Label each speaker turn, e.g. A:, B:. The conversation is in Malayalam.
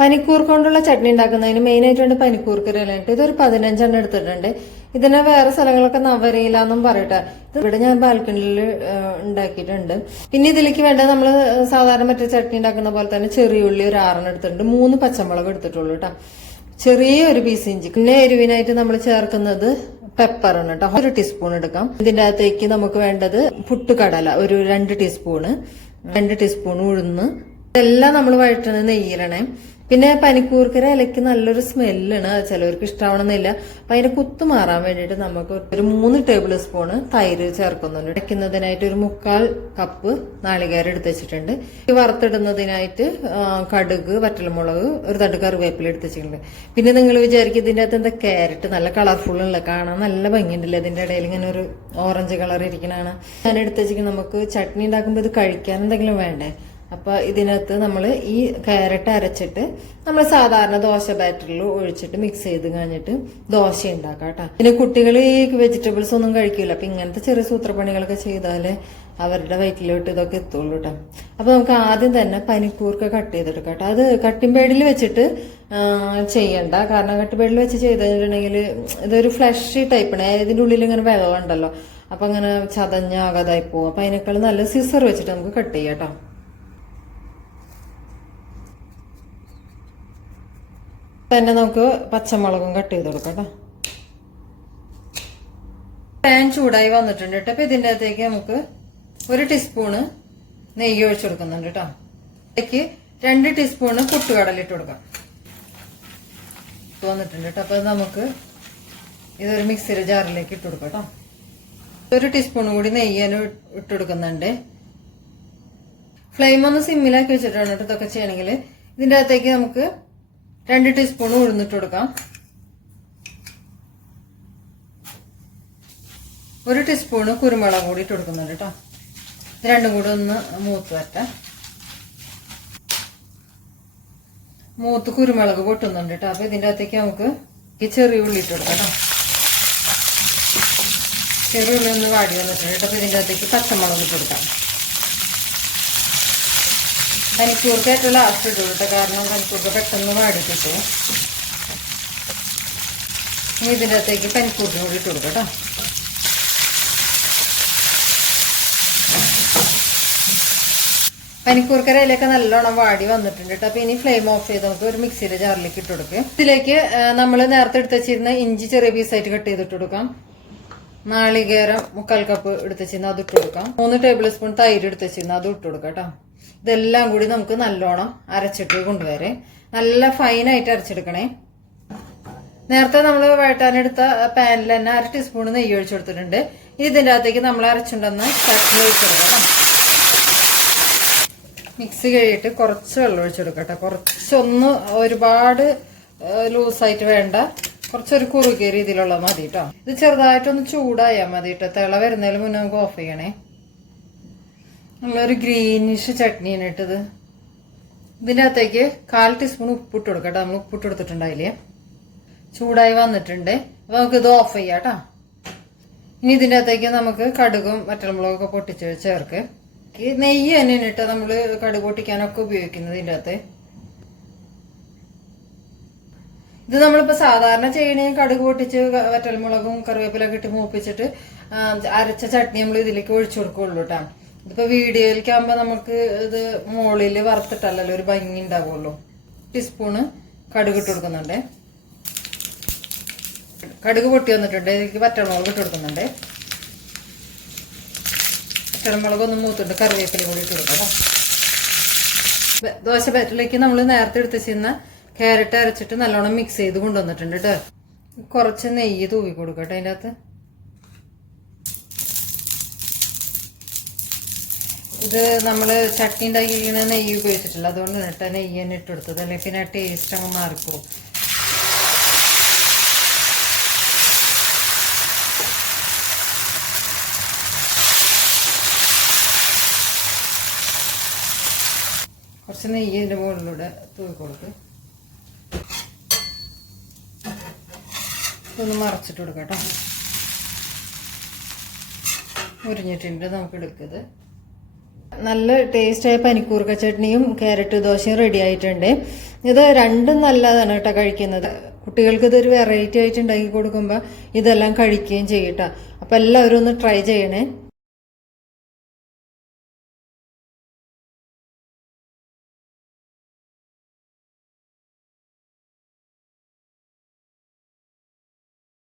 A: പനിക്കൂർ കൊണ്ടുള്ള ചട്നി ഉണ്ടാക്കുന്നതിന് മെയിൻ ആയിട്ടുണ്ട് പനിക്കൂർക്കര ഇലയിട്ട് ഇതൊരു പതിനഞ്ചെണ്ണം എടുത്തിട്ടുണ്ട്. ഇതിനെ വേറെ സ്ഥലങ്ങളൊക്കെ നവരയില എന്നും പറയട്ടെ. ഇവിടെ ഞാൻ ബാൽക്കണിയിൽ ഉണ്ടാക്കിയിട്ടുണ്ട്. പിന്നെ ഇതിലേക്ക് വേണ്ട നമ്മൾ സാധാരണ മറ്റേ ചട്നി ഉണ്ടാക്കുന്ന പോലെ തന്നെ ചെറിയ ഉള്ളി ഒരു ആറെണ്ണം എടുത്തിട്ടുണ്ട്. മൂന്ന് പച്ചമുളക് എടുത്തിട്ടുള്ളൂ കേട്ടോ ചെറിയ ഒരു പീസ് ഇഞ്ചി. പിന്നെ എരിവിനായിട്ട് നമ്മൾ ചേർക്കുന്നത് പെപ്പറാണ് കേട്ടോ ഒരു ടീസ്പൂൺ എടുക്കാം. ഇതിന്റെ അകത്തേക്ക് നമുക്ക് വേണ്ടത് പുട്ടുകടല ഒരു രണ്ട് ടീസ്പൂണ് രണ്ട് ടീസ്പൂൺ ഉഴുന്ന് ഇതെല്ലാം നമ്മൾ വഴറ്റുന്നത് നെയ്യിലാണേ. പിന്നെ പനിക്കൂർക്കര ഇലയ്ക്ക് നല്ലൊരു സ്മെല്ലാണ്. ചിലവർക്ക് ഇഷ്ടമാവണമെന്നില്ല അപ്പൊ അതിന്റെ കുത്തു മാറാൻ വേണ്ടിയിട്ട് നമുക്ക് ഒരു മൂന്ന് ടേബിൾ സ്പൂണ് തൈര് ചേർക്കുന്നുണ്ട്. ഇടയ്ക്കുന്നതിനായിട്ട് ഒരു മുക്കാൽ കപ്പ് നാളികേരം എടുത്ത് വെച്ചിട്ടുണ്ട്. ഈ വറുത്തിടുന്നതിനായിട്ട് കടുക് വറ്റൽമുളക് ഒരു തട്ട് കറിവേപ്പില എടുത്ത് വെച്ചിട്ടുണ്ട്. പിന്നെ നിങ്ങൾ വിചാരിക്കും ഇതിന്റെ അകത്ത് എന്താ ക്യാരറ്റ്? നല്ല കളർഫുൾ ഉള്ള കാണാൻ നല്ല ഭംഗിയുണ്ടല്ലേ? ഇതിന്റെ ഇടയിൽ ഇങ്ങനെ ഒരു ഓറഞ്ച് കളർ ഇരിക്കണാണ് ഞാൻ എടുത്ത് വെച്ചിട്ട് നമുക്ക് ചട്നി ഉണ്ടാക്കുമ്പോൾ ഇത് കഴിക്കാൻ എന്തെങ്കിലും വേണ്ടേ? അപ്പൊ ഇതിനകത്ത് നമ്മൾ ഈ ക്യാരറ്റ് അരച്ചിട്ട് നമ്മൾ സാധാരണ ദോശ ബാറ്ററിൽ ഒഴിച്ചിട്ട് മിക്സ് ചെയ്ത് കഴിഞ്ഞിട്ട് ദോശ ഉണ്ടാക്കാം കേട്ടോ. പിന്നെ കുട്ടികൾ ഈ വെജിറ്റബിൾസ് ഒന്നും കഴിക്കില്ല അപ്പൊ ഇങ്ങനത്തെ ചെറിയ സൂത്രപ്പണികളൊക്കെ ചെയ്താലേ അവരുടെ വയറ്റിലോട്ട് ഇതൊക്കെ എത്തുള്ളൂ കേട്ടോ. അപ്പൊ നമുക്ക് ആദ്യം തന്നെ പനിക്കൂർക്ക കട്ട് ചെയ്തെടുക്കാം കേട്ടോ. അത് കട്ടിംഗ് പേഡിൽ വെച്ചിട്ട് ചെയ്യണ്ട. കാരണം കട്ടിംഗ് വെച്ച് വെച്ച് കഴിഞ്ഞിട്ടുണ്ടെങ്കിൽ ഇതൊരു ഫ്ലഷ് ടൈപ്പാണ് ഇതിന്റെ ഉള്ളിൽ ഇങ്ങനെ വെള്ളം ഉണ്ടല്ലോ അപ്പൊ അങ്ങനെ ചതഞ്ഞാകാതായി പോകും അപ്പൊ അതിനേക്കാൾ നല്ല സിസർ വെച്ചിട്ട് നമുക്ക് കട്ട് ചെയ്യാം കേട്ടോ. തന്നെ നമുക്ക് പച്ചമുളകും കട്ട് ചെയ്ത് കൊടുക്കാം കേട്ടോ പാൻ ചൂടായി വന്നിട്ടുണ്ട് കേട്ടോ അപ്പൊ ഇതിന്റെ അകത്തേക്ക് നമുക്ക് ഒരു ടീസ്പൂണ് നെയ്യ് ഒഴിച്ചു കൊടുക്കുന്നുണ്ട് കേട്ടോ അതിലേക്ക് രണ്ട് ടീസ്പൂണ് പുട്ടുകടല ഇട്ട് കൊടുക്കാം. വന്നിട്ടുണ്ട് കേട്ടോ അപ്പൊ നമുക്ക് ഇതൊരു മിക്സിയുടെ ജാറിലേക്ക് ഇട്ട് കൊടുക്കാം കേട്ടോ ഒരു ടീസ്പൂൺ കൂടി നെയ്യ് ഇട്ട് കൊടുക്കുന്നുണ്ട്. ഫ്ലെയിം ഒന്ന് സിമ്മിലാക്കി വെച്ചിട്ടാണ് കേട്ടോ ഇതൊക്കെ ചെയ്യണമെങ്കിൽ ഇതിന്റെ അകത്തേക്ക് നമുക്ക് രണ്ട് ടീസ്പൂൺ ഉഴുന്നിട്ട് കൊടുക്കാം. ഒരു ടീസ്പൂണ് കുരുമുളക് കൂടി ഇട്ട് കൊടുക്കുന്നുണ്ട് കേട്ടോ ഇത് രണ്ടും കൂടി ഒന്ന് മൂത്ത് വരട്ടെ. മൂത്ത് കുരുമുളക് പൊട്ടുന്നുണ്ട് കേട്ടോ അപ്പൊ ഇതിന്റെ അകത്തേക്ക് നമുക്ക് ഈ ചെറിയ ഉള്ളി ഇട്ട് കൊടുക്കാം കേട്ടോ ചെറിയ ഉള്ളി ഒന്ന് വാടി വന്നിട്ടുണ്ട് കേട്ടോ അപ്പൊ ഇതിന്റെ അകത്തേക്ക് പച്ചമുളക് ഇട്ട് കൊടുക്കാം. പനിക്കൂർക്ക് ഏറ്റവും ലാസ്റ്റ് ഇട്ടു കേട്ടോ. കാരണം പനിക്കൂർക്ക് പെട്ടെന്ന് വാടി കിട്ടും. ഇനി ഇതിന്റെ അകത്തേക്ക് പനിക്കൂർക്കും കൂടി ഇട്ട് കൊടുക്കാം കേട്ടോ. പനിക്കൂർക്കരയിലൊക്കെ നല്ലോണം വാടി വന്നിട്ടുണ്ട് കേട്ടോ. അപ്പൊ ഇനി ഫ്ലെയിം ഓഫ് ചെയ്ത് നമുക്ക് ഒരു മിക്സിയുടെ ജാറിലേക്ക് ഇട്ട് കൊടുക്കുക ഇതിലേക്ക് നമ്മൾ നേരത്തെ എടുത്ത് വെച്ചിരുന്ന ഇഞ്ചി ചെറിയ പീസായിട്ട് കട്ട് ചെയ്തിട്ട് കൊടുക്കാം. നാളികേരം മുക്കാൽ കപ്പ് എടുത്ത് വെച്ചിരുന്ന അത് ഇട്ട് കൊടുക്കാം. മൂന്ന് ടേബിൾ സ്പൂൺ തൈര് എടുത്ത് വെച്ചിരുന്ന അത് ഇട്ട് കൊടുക്കാം കേട്ടോ. ഇതെല്ലാം കൂടി നമുക്ക് നല്ലോണം അരച്ചിട്ട് കൊണ്ടുവരെ. നല്ല ഫൈനായിട്ട് അരച്ചെടുക്കണേ. നേരത്തെ നമ്മൾ വഴട്ടാനെടുത്ത പാനിൽ തന്നെ അര ടീസ്പൂൺ നെയ്യ് ഒഴിച്ചു കൊടുത്തിട്ടുണ്ട്. ഇനി ഇതിന്റെ അകത്തേക്ക് നമ്മൾ അരച്ചുണ്ടെന്ന് ചട്നി ഒഴിച്ചെടുക്കണം മിക്സ് കഴിഞ്ഞിട്ട് കുറച്ച് വെള്ളം ഒഴിച്ചു കൊടുക്കട്ടെ കുറച്ചൊന്ന് ഒരുപാട് ലൂസായിട്ട് വേണ്ട. കുറച്ചൊരു കുറുകിയ രീതിയിലുള്ള മതി കേട്ടോ. ഇത് ചെറുതായിട്ടൊന്ന് ചൂടായാൽ മതി കേട്ടോ. തിള വരുന്നതിന് മുന്നേ നമുക്ക് ഓഫ് ചെയ്യണേ. നമ്മളൊരു ഗ്രീനിഷ് ചട്നിയാണ് ഇട്ടത്. ഇതിന്റെ അകത്തേക്ക് കാൽ ടീസ്പൂൺ ഉപ്പിട്ട് കൊടുക്കാം കേട്ടോ. നമ്മൾ ഉപ്പിട്ട് കൊടുത്തിട്ടുണ്ടായില്ലേ? ചൂടായി വന്നിട്ടുണ്ട്. അപ്പൊ നമുക്ക് ഇത് ഓഫ് ചെയ്യാം കേട്ടോ. ഇനി ഇതിന്റെ അകത്തേക്ക് നമുക്ക് കടുകും വറ്റൽമുളകൊക്കെ പൊട്ടിച്ച് ചേർക്ക്. നെയ്യ് തന്നെയാണ് ഇട്ട് നമ്മൾ കടുക് പൊട്ടിക്കാനൊക്കെ ഉപയോഗിക്കുന്നത് ഇതിന്റെ അകത്ത് ഇത് നമ്മളിപ്പോ സാധാരണ ചെയ്യണേ കടുക് പൊട്ടിച്ച് വറ്റൽമുളകും കറിവേപ്പിലൊക്കെ ഇട്ട് മൂപ്പിച്ചിട്ട് അരച്ച ചട്നി നമ്മൾ ഇതിലേക്ക് ഒഴിച്ചു കൊടുക്കുള്ളൂ കേട്ടോ. ഇതിപ്പോ വീഡിയോയിലേക്ക് ആകുമ്പോ നമുക്ക് ഇത് മുകളിൽ വറുത്തിട്ടല്ലല്ലോ ഒരു ഭംഗി ഉണ്ടാവുള്ളൂ. ടീസ്പൂണ് കടുക് ഇട്ട് കൊടുക്കുന്നുണ്ട്. കടുക് പൊട്ടി വന്നിട്ടുണ്ട്. ഇതിലേക്ക് പറ്റമുളക് ഇട്ട് കൊടുക്കുന്നുണ്ട്. വറ്റൽമുളക് ഒന്ന് മൂത്തുണ്ട്. കറിവേപ്പില കൂടി ഇട്ട് കൊടുക്കാം ദോശ ബാറ്ററിലേക്ക് നമ്മൾ നേരത്തെ എടുത്ത് വെച്ചിരുന്ന ക്യാരറ്റ് അരച്ചിട്ട് നല്ലോണം മിക്സ് ചെയ്ത് കൊണ്ടുവന്നിട്ടുണ്ട് കേട്ടോ കുറച്ച് നെയ്യ് തൂവി കൊടുക്കട്ടെ അതിന്റെ അകത്ത്. ഇത് നമ്മൾ ചട്നി ഉണ്ടാക്കിയിരിക്കുന്ന നെയ്യ് ഉപയോഗിച്ചിട്ടില്ല. അതുകൊണ്ട് നട്ട നെയ്യ് തന്നെ ഇട്ടെടുത്തത്. അല്ലെങ്കിൽ പിന്നെ ടേസ്റ്റ് അങ്ങ് മാറിപ്പോകും കുറച്ച് നെയ്യ് ഇതിന്റെ മുകളിലൂടെ തൂവി കൊടുക്കും ഇതൊന്ന് മറച്ചിട്ട് കൊടുക്കാം കേട്ടോ. മുരിഞ്ഞിട്ടുണ്ട്. നമുക്ക് എടുക്കത് നല്ല ടേസ്റ്റായ പനിക്കൂർക്ക ചട്നിയും ക്യാരറ്റ് ദോശയും റെഡി ആയിട്ടുണ്ട്. ഇത് രണ്ടും നല്ലതാണ് കേട്ടോ കഴിക്കുന്നത്. കുട്ടികൾക്ക് ഇതൊരു വെറൈറ്റി ആയിട്ട് ഉണ്ടാക്കി കൊടുക്കുമ്പോൾ ഇതെല്ലാം കഴിക്കുകയും ചെയ്യട്ടോ അപ്പം എല്ലാവരും ഒന്ന് ട്രൈ ചെയ്യണേ.